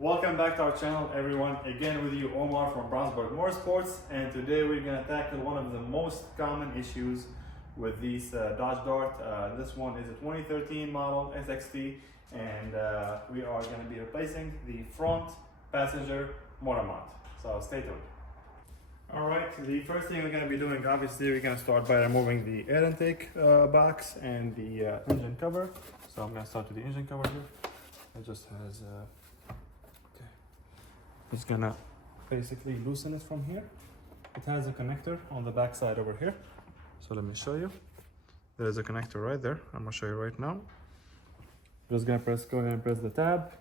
Welcome back to our channel, everyone. Again with you, Omar from Brownsburg Motorsports, and today we're going to tackle one of the most common issues with these Dodge Dart. This one is a 2013 model SXT, and we are going to be replacing the front passenger motor mount. So stay tuned. Alright, the first thing we're going to be doing, obviously, we're going to start by removing the air intake box and the engine cover. So I'm going to start with the engine cover here. It just has it's gonna basically loosen it from here. It has a connector on the back side over here. So let me show you. There's a connector right there. I'm gonna show you right now. Just gonna go ahead and press the tab.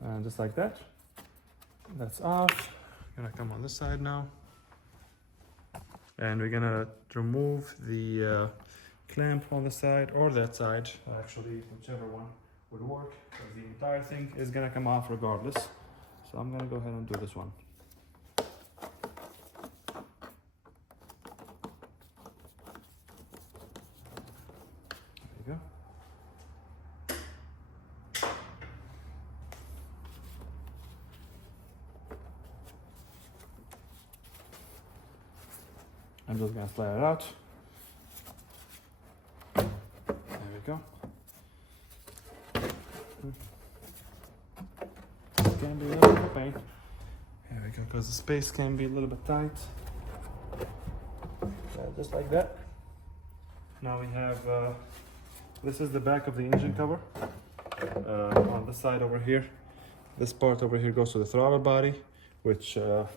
And just like that. That's off. Gonna come on this side now. And we're gonna remove the clamp on the side or that side. Actually, whichever one would work. Because the entire thing is gonna come off regardless. So I'm gonna go ahead and do this one. There you go. I'm just gonna slide it out. There we go. Can be a little bit of pain. There we go, because the space can be a little bit tight. Just like that. Now we have, this is the back of the engine cover. On this side over here, this part over here goes to the throttle body, which it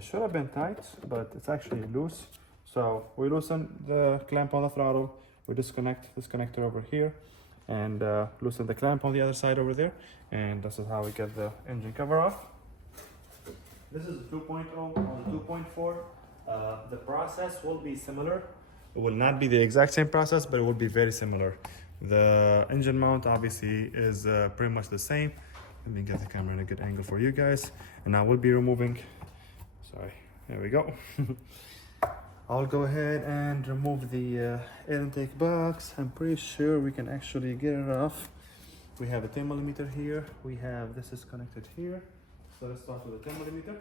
should have been tight, but it's actually loose. So we loosen the clamp on the throttle, we disconnect this connector over here, and loosen the clamp on the other side over there, and this is how we get the engine cover off. This is a 2.0 on the 2.4. The process will be similar. It will not be the exact same process, but it will be very similar. The engine mount obviously is pretty much the same. Let me get the camera in a good angle for you guys, and I will be removing, sorry, there we go. I'll go ahead and remove the air intake box. I'm pretty sure we can actually get it off. We have a 10mm here. We have, this is connected here. So let's start with a 10mm.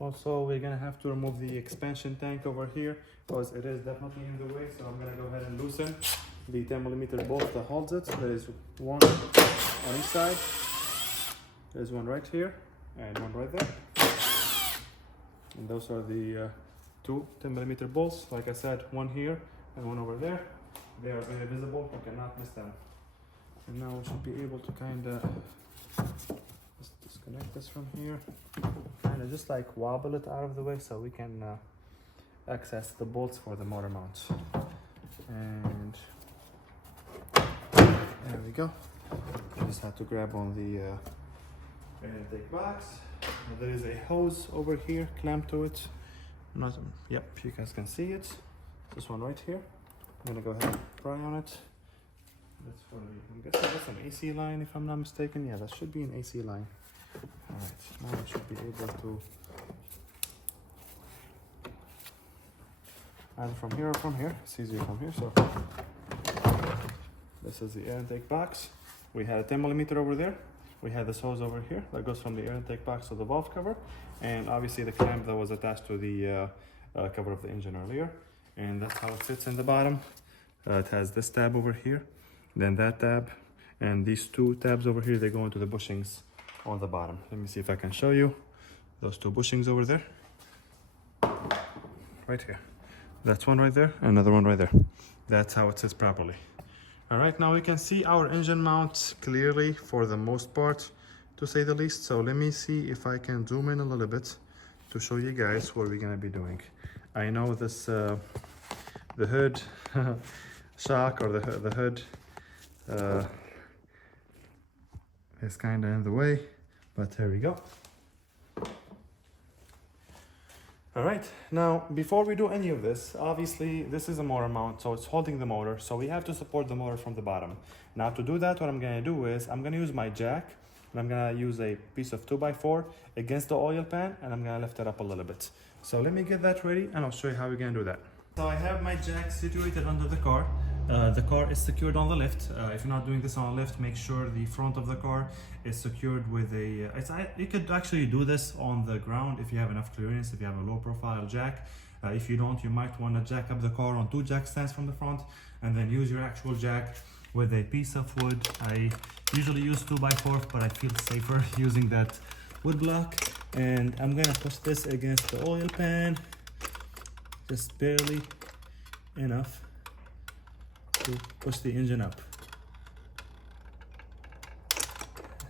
Also, we're gonna have to remove the expansion tank over here because it is definitely in the way. So I'm gonna go ahead and loosen the 10mm bolt that holds it. There is one on each side. There's one right here and one right there. And those are the two 10mm bolts. Like I said, one here and one over there. They are very visible. You cannot miss them. And now we should be able to kind of disconnect this from here. Kind of just like wobble it out of the way so we can access the bolts for the motor mounts. And there we go. I just have to grab on the air intake box. There is a hose over here clamped to it. Yep, you guys can see it. This one right here. I'm gonna go ahead and pry on it. That's for I'm guessing that's an AC line if I'm not mistaken. Yeah, that should be an AC line. Alright, now I should be able to either from here or from here. It's easier from here. So this is the air intake box. We had a 10mm over there. We had this hose over here that goes from the air intake box to the valve cover, and obviously the clamp that was attached to the cover of the engine earlier. And that's how it sits in the bottom. It has this tab over here, then that tab, and these two tabs over here, they go into the bushings on the bottom. Let me see if I can show you those two bushings over there. Right here. That's one right there, another one right there. That's how it sits properly. All right, now we can see our engine mount clearly for the most part, to say the least. So let me see if I can zoom in a little bit to show you guys what we're gonna be doing. I know this, the hood shock or the hood is kind of in the way, but there we go. All right, now before we do any of this, obviously this is a motor mount, so it's holding the motor, so we have to support the motor from the bottom. Now to do that, what I'm gonna do is I'm gonna use my jack, and I'm gonna use a piece of 2x4 against the oil pan, and I'm gonna lift it up a little bit. So let me get that ready, and I'll show you how we're gonna do that. So I have my jack situated under the car. The car is secured on the lift. If you're not doing this on a lift, make sure the front of the car is secured with a... you could actually do this on the ground if you have enough clearance, if you have a low profile jack. If you don't, you might want to jack up the car on 2 jack stands from the front and then use your actual jack with a piece of wood. I usually use 2x4, but I feel safer using that wood block. And I'm gonna push this against the oil pan, just barely enough to push the engine up.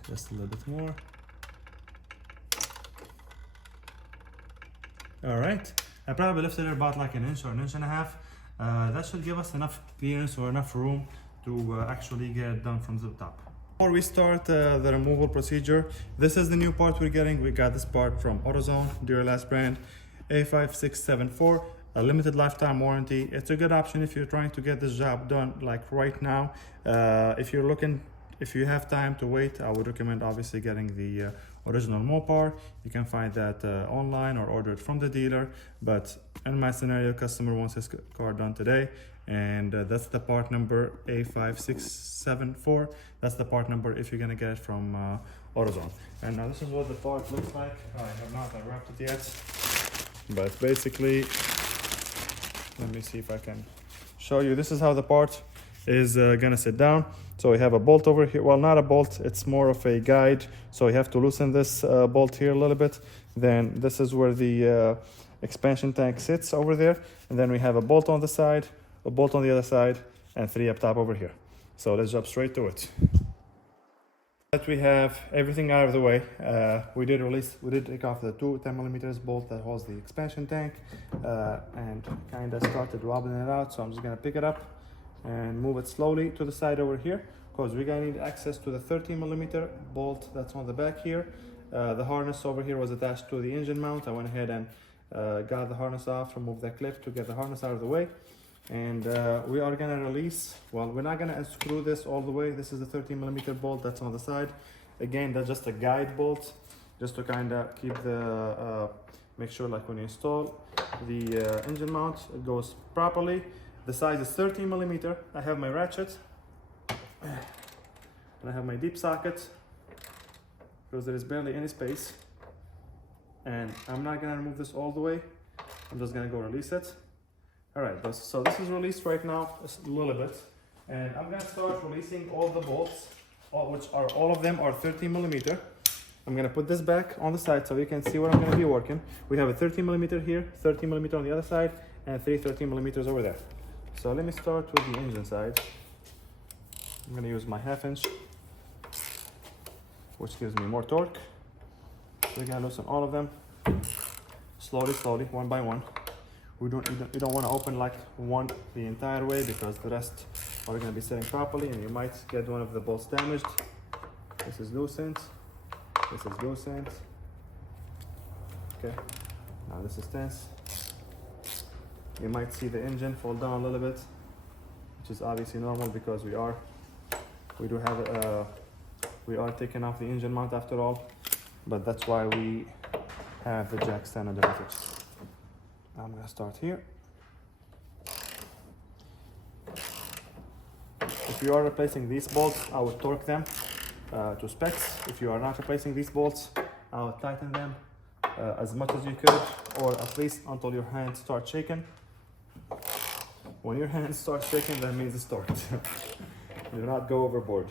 Just a little bit more. All right, I probably lifted it about like an inch or an inch and a half. That should give us enough clearance or enough room to actually get it done from the top. Before we start the removal procedure, this is the new part we're getting. We got this part from AutoZone, Duralast brand, A5674. A limited lifetime warranty. It's a good option if you're trying to get this job done like right now. If you have time to wait, I would recommend obviously getting the original Mopar. You can find that online or order it from the dealer. But in my scenario, customer wants his car done today, and that's the part number A5674. That's the part number if you're gonna get it from AutoZone. And now this is what the part looks like. I have not unwrapped it yet, but basically, let me see if I can show you. This is how the part is gonna sit down. So we have a bolt over here. Well, not a bolt, it's more of a guide. So you have to loosen this bolt here a little bit. Then this is where the expansion tank sits over there. And then we have a bolt on the side, a bolt on the other side, and 3 up top over here. So let's jump straight to it. That we have everything out of the way. We did take off the 2 10mm bolt that holds the expansion tank and kind of started wobbling it out. So I'm just gonna pick it up and move it slowly to the side over here, because we're gonna need access to the 13mm bolt that's on the back here. The harness over here was attached to the engine mount. I went ahead and got the harness off, removed that clip to get the harness out of the way. And we are gonna release, well, we're not gonna unscrew this all the way. This is the 13mm bolt that's on the side. Again, that's just a guide bolt, just to kind of keep the, make sure like when you install the engine mount, it goes properly. The size is 13mm. I have my ratchet, and I have my deep socket, because there is barely any space. And I'm not gonna remove this all the way. I'm just gonna go release it. All right, so this is released right now, a little bit, and I'm gonna start releasing all the bolts, all of them are 13mm. I'm gonna put this back on the side so you can see what I'm gonna be working. We have a 13mm here, 13mm on the other side, and 3 13mm over there. So let me start with the engine side. I'm gonna use my 1/2 inch, which gives me more torque. So we're gonna loosen all of them, slowly, one by one. You don't want to open like one the entire way, because the rest are going to be sitting properly and you might get one of the bolts damaged. This is loosened. This is loosened. Okay, now this is tense. You might see the engine fall down a little bit, which is obviously normal, because we are taking off the engine mount after all, but that's why we have the jack stand underneath it. I'm gonna start here. If you are replacing these bolts, I would torque them to specs. If you are not replacing these bolts, I would tighten them as much as you could, or at least until your hands start shaking. When your hands start shaking, that means it's torqued. Do not go overboard.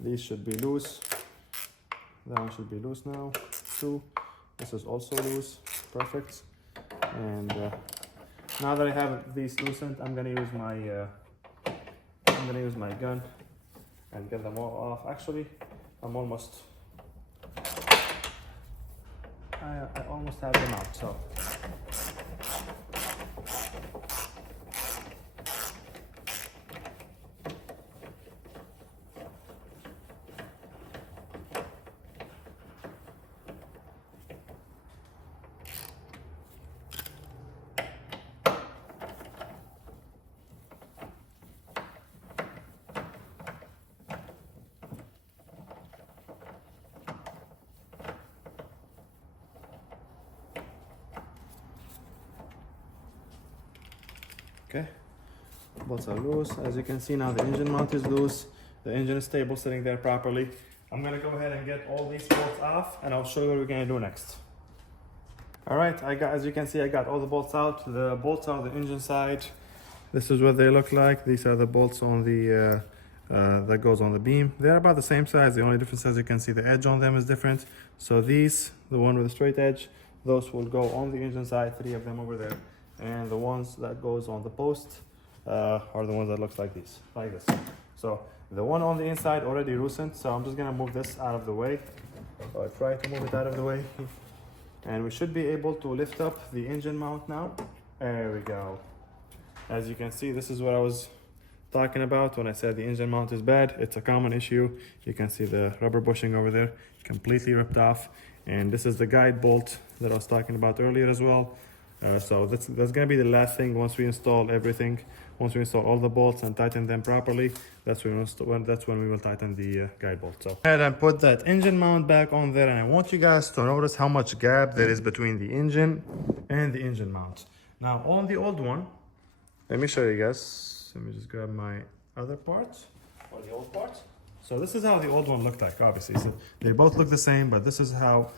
These should be loose. That one should be loose now. 2. This is also loose. Perfect. And now that I have these loosened, I'm gonna use my gun and get them all off. Actually, I almost have them out. So Bolts are loose. As you can see now, the engine mount is loose. The engine is stable, sitting there properly. I'm gonna go ahead and get all these bolts off, and I'll show you what we're gonna do next. All right, as you can see, I got all the bolts out. The bolts are on the engine side. This is what they look like. These are the bolts on the that goes on the beam. They're about the same size. The only difference, as you can see, the edge on them is different. So these, the one with the straight edge, those will go on the engine side, 3 of them over there. And the ones that goes on the post are the ones that looks like these, like this. So the one on the inside already loosened, so I'm just gonna move this out of the way. Or try to move it out of the way. And we should be able to lift up the engine mount now. There we go. As you can see, this is what I was talking about when I said the engine mount is bad. It's a common issue. You can see the rubber bushing over there, completely ripped off. And this is the guide bolt that I was talking about earlier as well. So that's gonna be the last thing once we install everything. Once we install all the bolts and tighten them properly, that's when we will tighten the guide bolt. So go ahead and put that engine mount back on there, and I want you guys to notice how much gap there is between the engine and the engine mount. Now on the old one, let me show you guys. Let me just grab my other parts, or the old parts. So this is how the old one looked like, obviously. So they both look the same, but this is where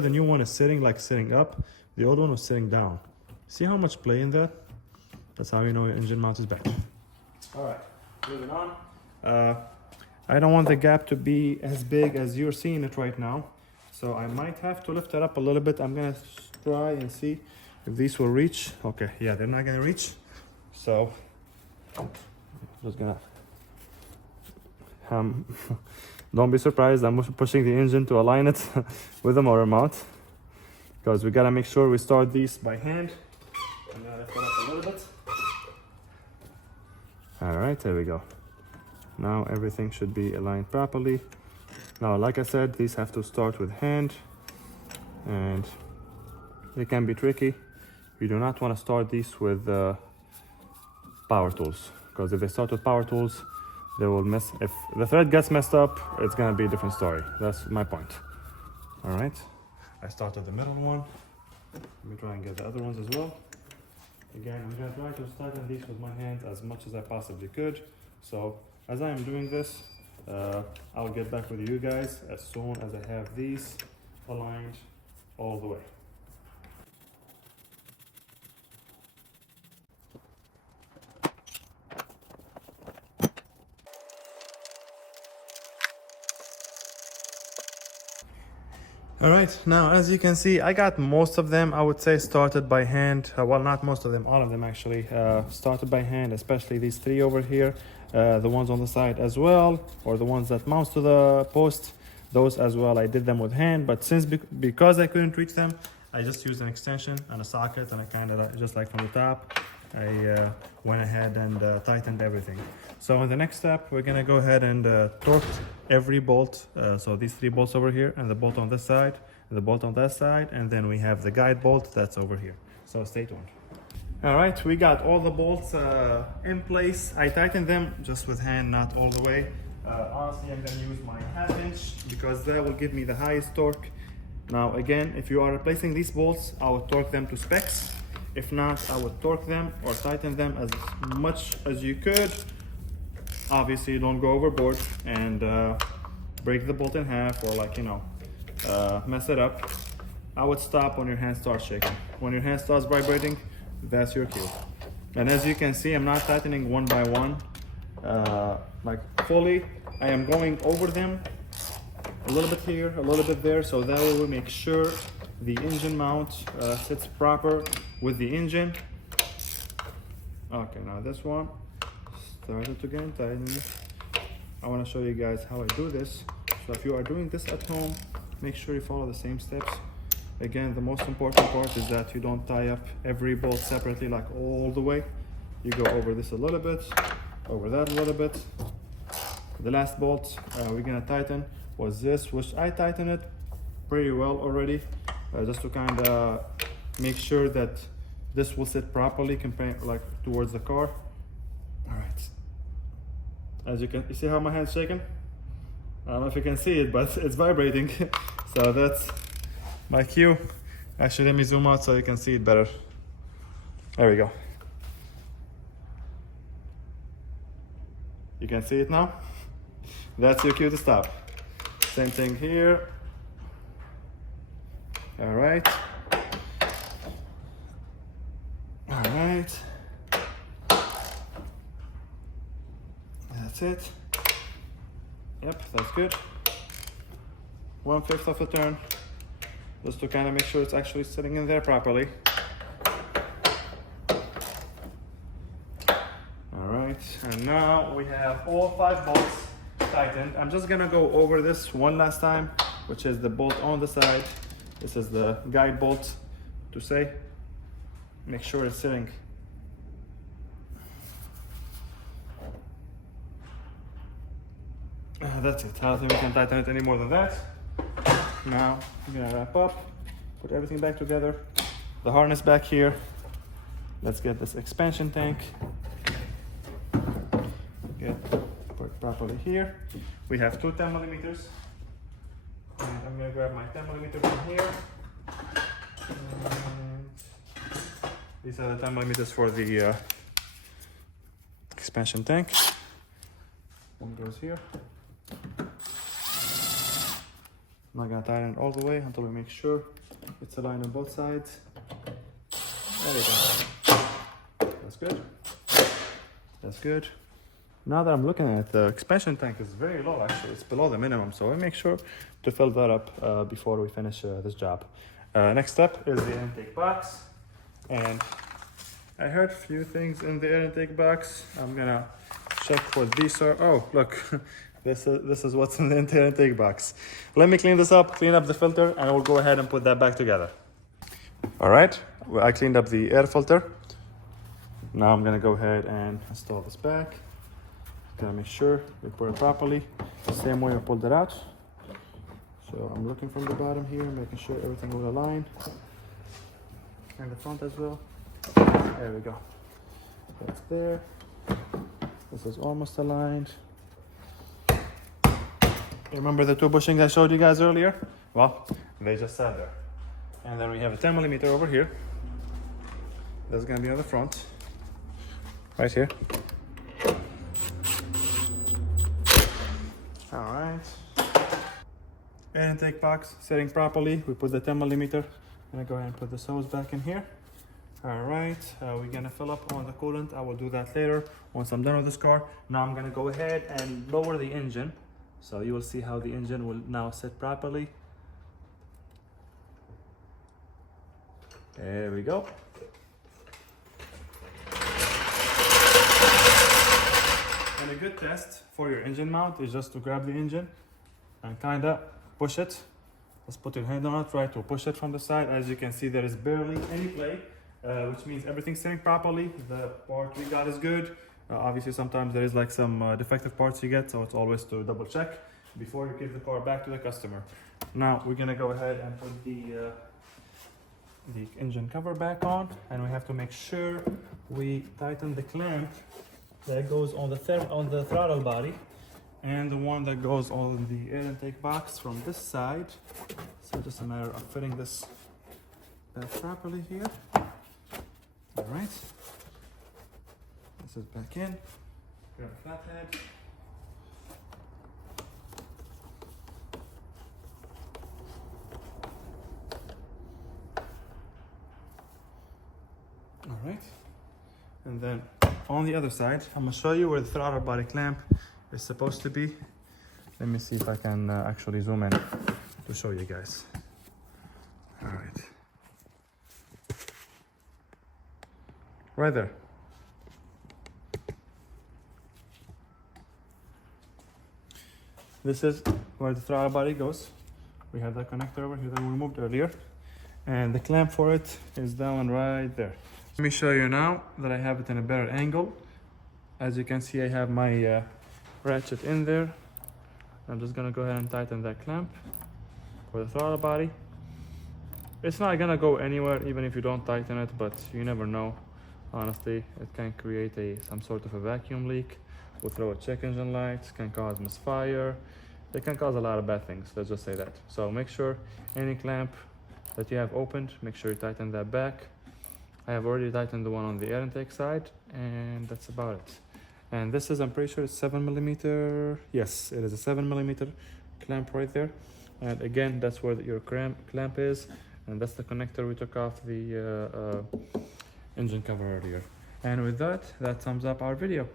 the new one is sitting, like sitting up. The old one was sitting down. See how much play in that? That's how you know your engine mount is bad. All right, moving on. I don't want the gap to be as big as you're seeing it right now. So I might have to lift it up a little bit. I'm gonna try and see if these will reach. Okay, yeah, they're not gonna reach. So I'm just gonna, don't be surprised, I'm pushing the engine to align it with the motor mount, because we gotta make sure we start these by hand. I'm gonna lift it up a little bit. All right, there we go. Now everything should be aligned properly. Now, like I said, these have to start with hand, and they can be tricky. You do not want to start these with power tools, because if they start with power tools, they will mess. If the thread gets messed up, it's gonna be a different story. That's my point. All right, I started the middle one. Let me try and get the other ones as well. Again, I'm gonna try to tighten these with my hands as much as I possibly could. So as I am doing this, I'll get back with you guys as soon as I have these aligned all the way. All right, now as you can see, I got most of them, I would say, started by hand. Well, not most of them, all of them actually started by hand, especially these 3 over here, the ones on the side as well, or the ones that mounts to the post, those as well, I did them with hand. But because I couldn't reach them, I just used an extension and a socket, and I kind of, just like from the top, I went ahead and tightened everything. So in the next step, we're gonna go ahead and torque every bolt. So these 3 bolts over here, and the bolt on this side, and the bolt on that side, and then we have the guide bolt that's over here. So stay tuned. All right, we got all the bolts in place. I tightened them just with hand, not all the way. Honestly, I'm gonna use my 1/2 inch because that will give me the highest torque. Now again, if you are replacing these bolts, I would torque them to specs. If not, I would torque them or tighten them as much as you could. Obviously, don't go overboard and break the bolt in half, or mess it up. I would stop when your hand starts shaking. When your hand starts vibrating, that's your cue. And as you can see, I'm not tightening one by one, like fully. I am going over them a little bit here, a little bit there, so that way we make sure the engine mount sits proper with the engine. Okay, now this one started to get tightened. I want to show you guys how I do this. So if you are doing this at home, make sure you follow the same steps. Again, the most important part is that you don't tie up every bolt separately, like all the way. You go over this a little bit, over that a little bit. The last bolt we're gonna tighten was this, which I tightened it pretty well already, just to kind of make sure that this will sit properly compared towards the car. All right, as you see how my hand's shaking? I don't know if you can see it, but it's vibrating. So that's my cue. Actually, let me zoom out so you can see it better. There we go. You can see it now? That's your cue to stop. Same thing here. All right. All right. That's it. Yep, that's good. 1/5 of a turn, just to kind of make sure it's actually sitting in there properly. All right, and now we have all 5 bolts tightened. I'm just gonna go over this one last time, which is the bolt on the side. This is the guide bolt to say. Make sure it's sitting. That's it. I don't think we can tighten it any more than that. Now I'm gonna wrap up, put everything back together. The harness back here. Let's get this expansion tank. Put properly here. We have 2 10mm. And I'm gonna grab my 10mm from here. And these are the 10mm for the expansion tank. One goes here. I'm not gonna tighten it all the way until we make sure it's aligned on both sides. There we go. That's good. That's good. Now that I'm looking at it, the expansion tank is very low actually. It's below the minimum, so we'll make sure to fill that up before we finish this job. Next step is the air intake box. And I heard a few things in the air intake box. I'm gonna check what these are. Oh, look. This is what's in the air intake box. Let me clean this up, clean up the filter, and we'll go ahead and put that back together. All right, well, I cleaned up the air filter. Now I'm gonna go ahead and install this back. Gotta make sure we put it properly, the same way I pulled it out. So I'm looking from the bottom here, making sure everything will align. And the front as well. There we go. That's there. This is almost aligned. Remember the 2 bushings I showed you guys earlier? Well, they just sat there. And then we have a 10mm over here. That's gonna be on the front. Right here. All right. Air intake box sitting properly. We put the 10mm. I'm gonna go ahead and put the hose back in here. All right, we're gonna fill up on the coolant. I will do that later once I'm done with this car. Now I'm gonna go ahead and lower the engine. So you will see how the engine will now sit properly. There we go. And a good test for your engine mount is just to grab the engine and kinda push it. Just put your hand on it, try to push it from the side. As you can see, there is barely any play, which means everything's sitting properly. The part we got is good. Obviously, sometimes there is like some defective parts you get, so it's always to double check before you give the car back to the customer. Now we're gonna go ahead and put the engine cover back on, and we have to make sure we tighten the clamp that goes on the throttle body and the one that goes on the air intake box from this side. So just a matter of fitting this back properly here. All right. This is back in. Grab a flathead. All right. And then on the other side, I'm gonna show you where the throttle body clamp is supposed to be. Let me see if I can actually zoom in to show you guys. All right. Right there. This is where the throttle body goes. We have that connector over here that we removed earlier. And the clamp for it is down right there. Let me show you now that I have it in a better angle. As you can see, I have my ratchet in there. I'm just gonna go ahead and tighten that clamp for the throttle body. It's not gonna go anywhere even if you don't tighten it, but you never know. Honestly, it can create some sort of a vacuum leak. Will throw a check engine light, can cause misfire. It can cause a lot of bad things, let's just say that. So make sure any clamp that you have opened, make sure you tighten that back. I have already tightened the one on the air intake side, and that's about it. And this is, I'm pretty sure it's 7mm. Yes, it is a 7mm clamp right there. And again, that's where your clamp is, and that's the connector we took off the engine cover earlier. And with that, that sums up our video.